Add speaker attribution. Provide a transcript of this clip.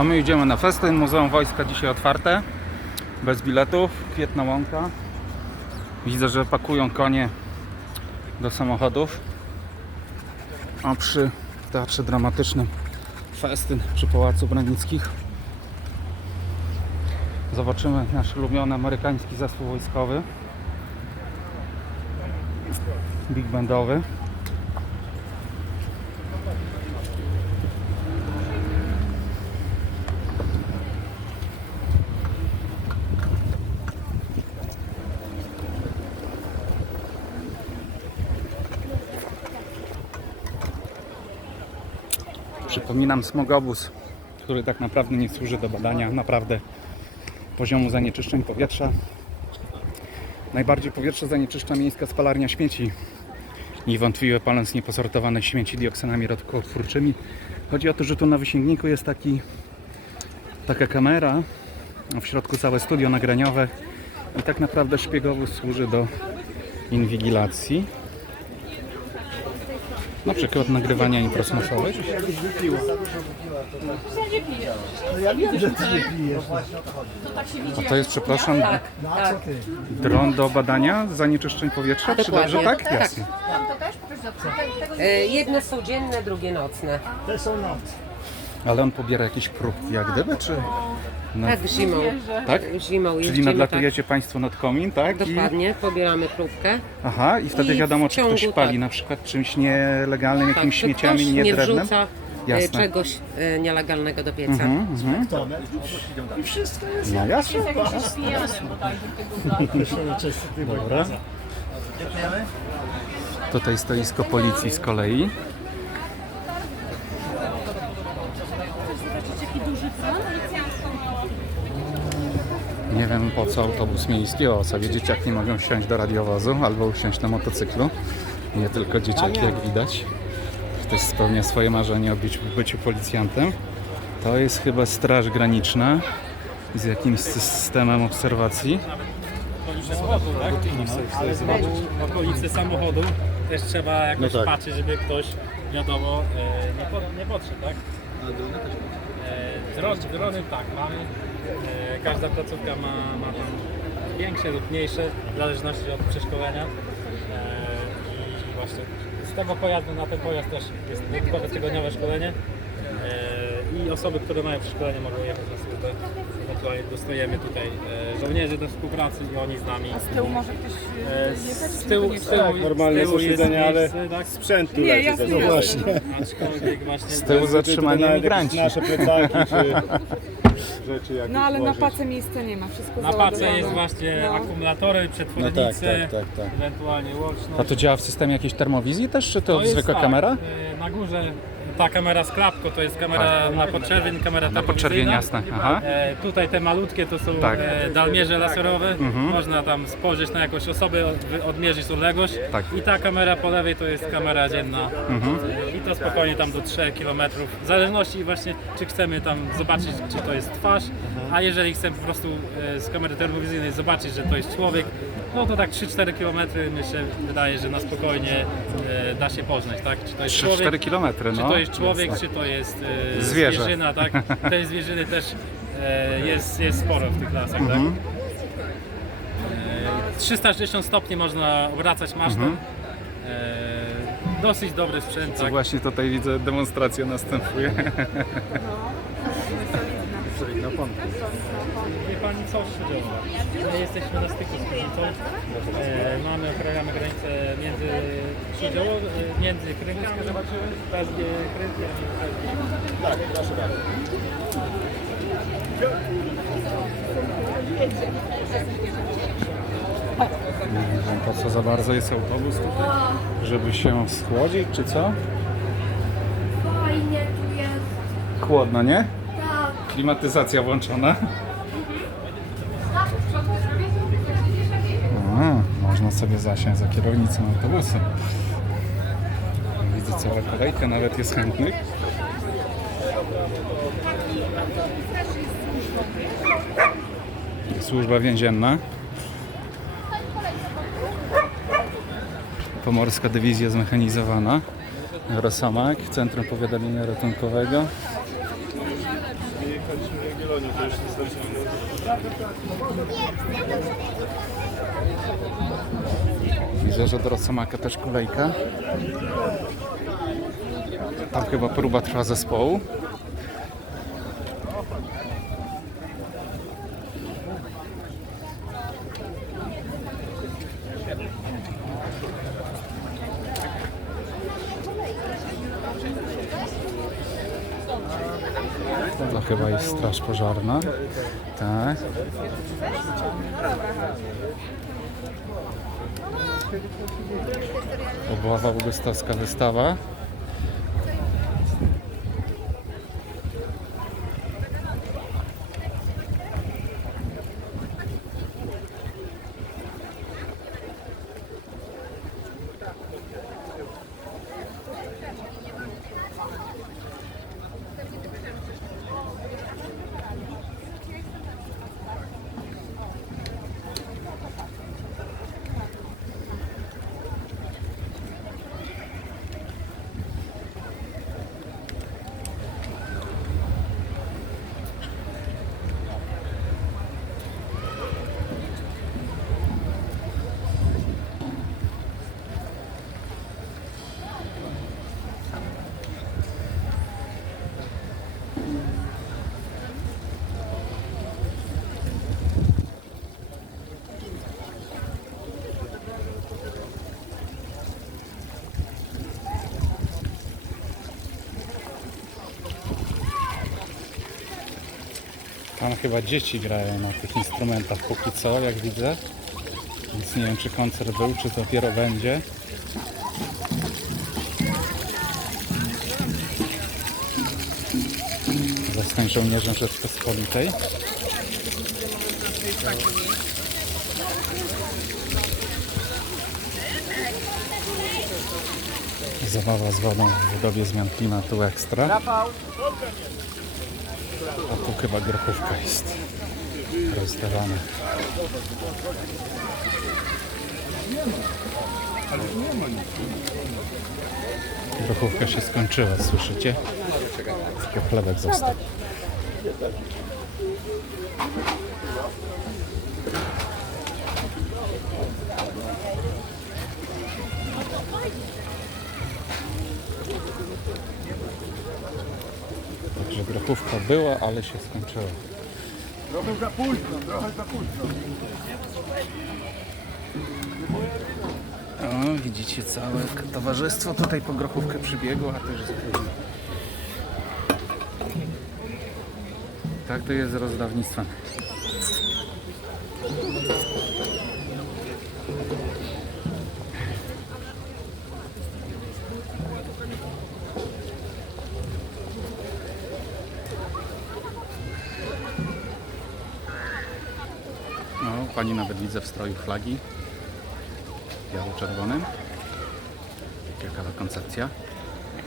Speaker 1: A my idziemy na festyn. Muzeum Wojska dzisiaj otwarte. Bez biletów. Kwietna łąka. Widzę, że pakują konie do samochodów. A przy Teatrze Dramatycznym festyn przy Pałacu Branickich. Zobaczymy nasz ulubiony amerykański zespół wojskowy. Big bandowy. Przypominam smogobus, który tak naprawdę nie służy do badania naprawdę poziomu zanieczyszczeń powietrza. Najbardziej powietrze zanieczyszcza miejska spalarnia śmieci. Niewątpliwie paląc nieposortowane śmieci dioksynami rodkotwórczymi. Chodzi o to, że tu na wysięgniku jest taki, taka kamera, w środku całe studio nagraniowe i tak naprawdę szpiegowóz służy do inwigilacji. Na przykład nagrywania imprez masowych.
Speaker 2: Ja wiem, że ty nie pijesz.
Speaker 1: A to jest, przepraszam,
Speaker 3: Tak, tak.
Speaker 1: dron do badania zanieczyszczeń powietrza? Czy
Speaker 3: Dokładnie.
Speaker 1: dobrze tak?
Speaker 3: Tak.
Speaker 1: Jasne.
Speaker 3: E, Jedne są dzienne, drugie nocne.
Speaker 2: Te są noc.
Speaker 1: Ale on pobiera jakieś próbki jak gdyby, czy... No,
Speaker 3: Tak, zimą.
Speaker 1: tak?
Speaker 3: Zimą
Speaker 1: Czyli
Speaker 3: jeździmy,
Speaker 1: nadlatujecie Państwo nad komin, tak?
Speaker 3: Tak,
Speaker 1: I,
Speaker 3: dokładnie, pobieramy próbkę.
Speaker 1: aha, i wtedy
Speaker 3: I
Speaker 1: wiadomo,
Speaker 3: w
Speaker 1: czy ktoś
Speaker 3: ciągu,
Speaker 1: pali
Speaker 3: tak.
Speaker 1: na przykład czymś nielegalnym,
Speaker 3: Tak,
Speaker 1: jakimiś
Speaker 3: czy
Speaker 1: śmieciami,
Speaker 3: ktoś
Speaker 1: nie
Speaker 3: nie
Speaker 1: drewnem.
Speaker 3: wrzuca e,
Speaker 1: Jasne.
Speaker 3: czegoś e, nielegalnego do pieca.
Speaker 1: Mhm, mhm.
Speaker 2: I wszystko jest
Speaker 1: No jasne.
Speaker 2: typ.
Speaker 1: Dobra. Tutaj stoisko policji z kolei. Nie wiem po co autobus miejski, o sobie dzieciaki mogą wsiąść do radiowozu albo usiąść na motocyklu. Nie tylko dzieciaki, jak widać. Ktoś spełnia swoje marzenie o byciu, byciu policjantem. To jest chyba straż graniczna z jakimś systemem obserwacji.
Speaker 4: samochodu, tak? Ale znowu w okolicy samochodu też trzeba jakoś
Speaker 1: No tak.
Speaker 4: patrzeć, żeby ktoś wiadomo e, nie, po, nie podszedł, tak? E, drony, drony tak, mamy. E, każda placówka ma, ma tam większe lub mniejsze, w zależności od przeszkolenia. E, I właśnie z tego pojazdu na ten pojazd też jest dodatkowe tygodniowe szkolenie. E, I osoby, które mają przeszkolenie mogą jechać na służbę. Ewentualnie dostajemy tutaj żołnierzy do współpracy i oni z nami.
Speaker 5: Z tyłu może ktoś jechać?
Speaker 4: Z tyłu,
Speaker 5: nie
Speaker 4: z tyłu,
Speaker 6: Tak, normalnie
Speaker 4: z tyłu
Speaker 6: są
Speaker 4: jest
Speaker 6: siedzenia, ale
Speaker 4: tak?
Speaker 5: Nie, jasne,
Speaker 6: za dużo.
Speaker 5: jasne.
Speaker 6: właśnie.
Speaker 4: Aczkolwiek właśnie
Speaker 1: Z tyłu zatrzymani
Speaker 6: Nawet
Speaker 1: emigranci.
Speaker 6: jakieś Nasze plecaki czy rzeczy jakieś
Speaker 5: No ale na
Speaker 6: włożyć.
Speaker 5: pace miejsca nie ma, wszystko
Speaker 4: na
Speaker 5: załadowane.
Speaker 4: pace jest właśnie
Speaker 5: No.
Speaker 4: akumulatory,
Speaker 6: No
Speaker 4: przetwornice,
Speaker 6: tak, tak, tak, tak.
Speaker 4: ewentualnie łączność.
Speaker 1: A to działa w systemie jakiejś termowizji też, czy to,
Speaker 4: To jest
Speaker 1: zwykła
Speaker 4: tak,
Speaker 1: kamera?
Speaker 4: e, Na górze ta kamera z klapką to jest kamera na podczerwień, kamera
Speaker 1: Tak. Na podczerwień, jasne. Aha.
Speaker 4: E, tutaj te malutkie to są
Speaker 1: Tak. Mhm.
Speaker 4: e, dalmierze laserowe. Można tam spojrzeć na jakąś osobę, od, odmierzyć odległość.
Speaker 1: Tak.
Speaker 4: I ta kamera po lewej to jest kamera dzienna.
Speaker 1: Mhm.
Speaker 4: E, I to spokojnie tam do 3 km. W zależności właśnie czy chcemy tam zobaczyć, czy to jest twarz,
Speaker 1: Mhm.
Speaker 4: a jeżeli chcemy po prostu e, z kamery termowizyjnej zobaczyć, że to jest człowiek, no to tak 3-4 km mi się wydaje, że na spokojnie e, da się poznać, tak? Czy to jest
Speaker 1: 3-4
Speaker 4: człowiek,
Speaker 1: kilometry,
Speaker 4: czy
Speaker 1: no.
Speaker 4: to jest człowiek, czy to jest e,
Speaker 1: Zwierzę.
Speaker 4: zwierzyna, tak? Tej zwierzyny też e, jest, jest sporo w tych lasach,
Speaker 1: Mhm.
Speaker 4: tak? E, 360 stopni można obracać masztą.
Speaker 1: Mhm.
Speaker 4: E, dosyć dobry sprzęt,
Speaker 1: Co
Speaker 4: tak?
Speaker 1: właśnie tutaj widzę, demonstracja następuje.
Speaker 4: Wie Pani co Śródzielna? My jesteśmy na styku z granicą. E, mamy, ochraniamy granicę między Śródzielą, e, między a między
Speaker 6: Tak, proszę bardzo.
Speaker 1: Nie wiem po co za bardzo jest autobus tutaj, żeby się schłodzić, czy co?
Speaker 7: Fajnie tu jest.
Speaker 1: Chłodno, nie? Klimatyzacja włączona. A, można sobie zasiąść za kierownicą autobusu. Widzę cała kolejka, nawet jest chętnych. Służba więzienna. Pomorska Dywizja Zmechanizowana. Rosamak, Centrum Powiadamiania Ratunkowego. Widzę, że do Rosomaka też kolejka. Tam chyba próba trwa zespołu. To chyba jest straż pożarna. Tak. Obława augustowska wystawa. Tam chyba dzieci grają na tych instrumentach póki co, jak widzę. Więc nie wiem, czy koncert był, czy dopiero będzie. Zostań żołnierzem Rzeczpospolitej. Zabawa z wodą w dobie zmian klimatu ekstra. A tu chyba grochówka jest rozdawana. Grochówka się skończyła, słyszycie? Tylko chlebek został. Także grochówka była, ale się skończyła.
Speaker 6: Trochę za późno, trochę za późno.
Speaker 1: O, widzicie całe towarzystwo tutaj po grochówkę przybiegło, a też za późno. Tak to jest z rozdawnictwem. No, pani nawet widzę w stroju flagi biało-czerwonym. Ciekawa koncepcja.